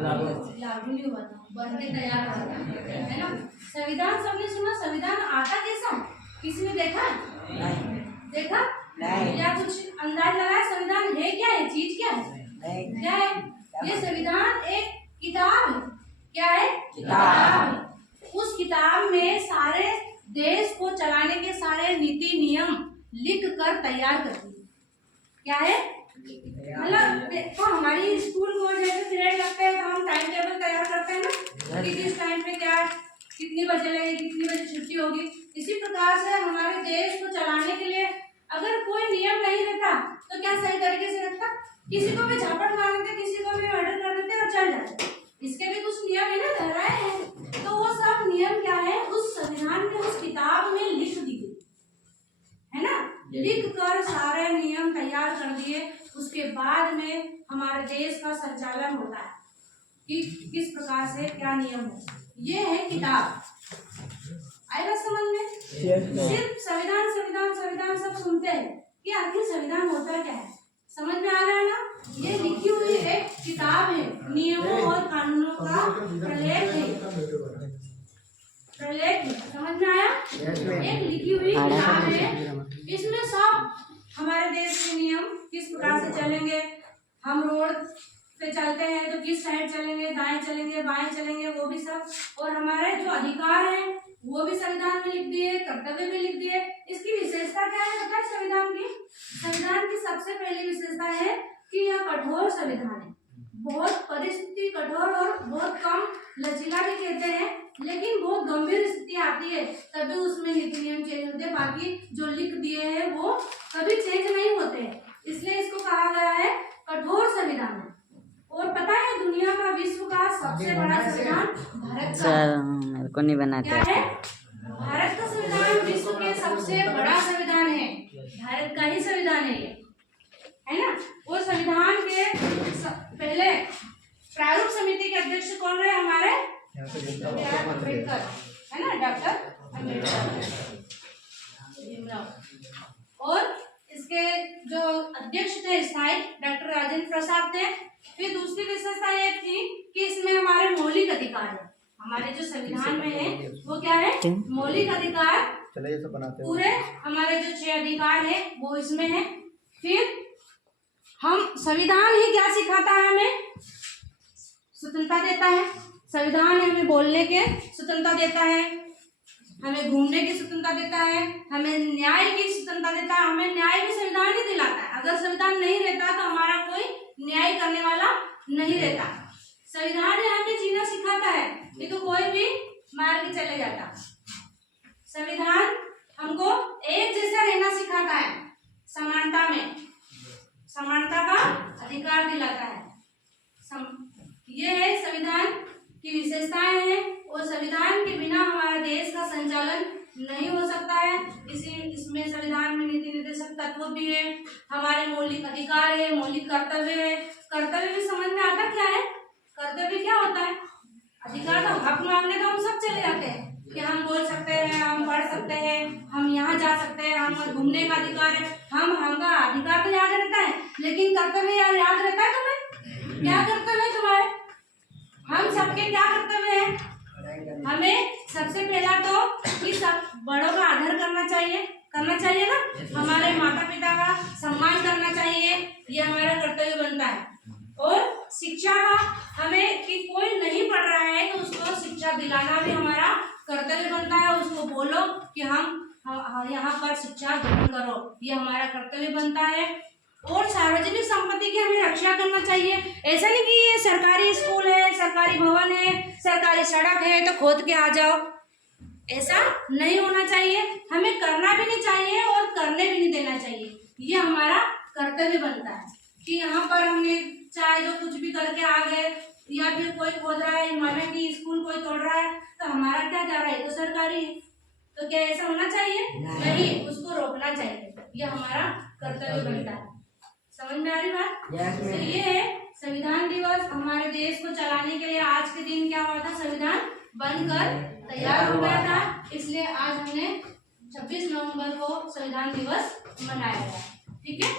लागू नहीं हुआ था, बन के तैयार हुआ था, है ना। संविधान सबने सुना, संविधान आता कैसा, किसी ने देखा? नहीं देखा, नहीं। या कुछ अंदाज लगाया संविधान है क्या है, चीज क्या है? नहीं। क्या है ये? संविधान एक किताब है। क्या है? किताब। उस किताब में सारे देश को चलाने के सारे नीति नियम लिख कर तैयार करती है। क्या है? मतलब तो हमारी स्कूल को जैसे पीरियड लगता है तो हम टाइम टेबल तैयार करते हैं ना, कि किस टाइम पे क्या, कितनी बजे लगेगी, कितनी बजे छुट्टी होगी। इसी प्रकार से हमारे देश को चलाने के लिए अगर कोई नियम नहीं रहता तो क्या सही तरीके से रखता? किसी को भी झापट मार देते, किसी को भी मर्डर कर देते और चल जाते। इसके भी कुछ नियम है ना, धाराएं हैं। तो वो सब नियम क्या है, उस संविधान में, उस किताब में लिख दी गई है ना। लिख कर सारे नियम तैयार कर दिए। उसके बाद में हमारे देश का संचालन होता है कि किस प्रकार से क्या नियम है। ये है किताब। आएगा समझ में? सिर्फ संविधान संविधान संविधान सब सुनते हैं कि आखिर संविधान होता क्या है, समझ में आ रहा है ना। ये लिखी हुई एक किताब है, नियमों और कानूनों का प्रलेख है। प्रलेख समझ में आया? एक लिखी हुई किताब है, इसमें सब हमारे देश के नियम किस प्रकार से चलेंगे, हम रोड पे चलते हैं तो किस साइड चलेंगे, दाएं चलेंगे बाएं चलेंगे, वो भी सब। और हमारे जो अधिकार हैं वो भी संविधान में लिख दिए, कर्तव्य भी लिख दिए। इसकी विशेषता क्या है पता है संविधान की? संविधान की सबसे पहली विशेषता है कि यह कठोर संविधान है। बहुत परिस्थिति कठोर और बहुत कम लचीला भी कहते हैं, लेकिन बहुत गंभीर स्थिति आती है तभी उसमें नीति नियम चेंज होते हैं। बाकी जो लिख दिए हैं वो कभी चेंज नहीं होते हैं, इसलिए इसको कहा गया है कठोर संविधान। और पता है दुनिया का, विश्व का सबसे बड़ा संविधान भारत का को नहीं बनाते क्या है? भारत का संविधान विश्व के सबसे बड़ा संविधान है, भारत का ही संविधान है ये, है ना। वो संविधान के पहले प्रारूप समिति के अध्यक्ष कौन रहे हमारे? अम्बेडकर, है ना, डॉक्टर अम्बेडकर भीमराव। और इसके जो अध्यक्ष थे स्थायी डॉक्टर राजेंद्र प्रसाद थे। फिर दूसरी विशेषता ये थी कि इसमें हमारे मौलिक अधिकार है। हमारे जो संविधान में है वो क्या है? मौलिक अधिकार। पूरे हमारे जो 6 अधिकार है वो इसमें है। फिर हम संविधान ही क्या सिखाता है? हमें स्वतंत्रता देता है। संविधान हमें बोलने के स्वतंत्रता देता है, हमें घूमने की स्वतंत्रता देता है, हमें न्याय की स्वतंत्रता देता है। हमें न्याय भी संविधान ही दिलाता है। अगर संविधान नहीं रहता तो हमारा कोई न्याय करने वाला नहीं रहता। संविधान ही हमें जीना सिखाता है, ये तो कोई भी मार के चले जाता। संविधान हमको एक जैसा रहना सिखाता है, समानता में, समानता का अधिकार दिलाता है। ये है संविधान की विशेषताएं हैं। और संविधान के बिना हमारे देश का संचालन नहीं हो सकता है। इसमें संविधान में नीति निर्देशक तत्व भी है, हमारे मौलिक अधिकार है, मौलिक कर्तव्य है। कर्तव्य भी समझ में आता क्या है? कर्तव्य क्या होता है? अधिकार तो हक मांगने तो हम सब चले जाते हैं कि हम बोल सकते हैं, हम पढ़ सकते हैं, हम यहाँ जा सकते हैं, हम घूमने का अधिकार है, हमारा अधिकार तो याद रहता है, लेकिन कर्तव्य याद रहता है तुम्हें? क्या कर्तव्य है तुम्हारे? हम सबके क्या कर्तव्य है? हमें सबसे पहला तो कि सब बड़ों का आदर करना चाहिए ना, हमारे माता पिता का सम्मान करना चाहिए, ये हमारा कर्तव्य बनता है। और शिक्षा का हमें कि कोई नहीं पढ़ रहा है तो उसको शिक्षा दिलाना भी हमारा कर्तव्य बनता है। उसको बोलो कि हम यहाँ पर शिक्षा ग्रहण करो, ये हमारा कर्तव्य बनता है। और सार्वजनिक संपत्ति की हमें रक्षा करना चाहिए। ऐसा नहीं कि ये सरकारी स्कूल है, सरकारी भवन है, सरकारी सड़क है तो खोद के आ जाओ, ऐसा नहीं होना चाहिए। हमें करना भी नहीं चाहिए और करने भी नहीं देना चाहिए। ये हमारा कर्तव्य बनता है कि यहाँ पर हमने चाहे जो कुछ भी करके आ गए, या फिर कोई खोद रहा है, माना कि स्कूल कोई तोड़ रहा है तो हमारा क्या जा रहा है? तो सरकारी है, तो क्या ऐसा होना चाहिए? नहीं, उसको रोकना चाहिए। ये हमारा कर्तव्य बनता है। समझ में आ रही बात? तो ये है संविधान दिवस। हमारे देश को चलाने के लिए आज के दिन क्या हुआ था? संविधान बनकर तैयार हो गया था, इसलिए आज हमने 26 नवंबर को संविधान दिवस मनाया गया। ठीक है।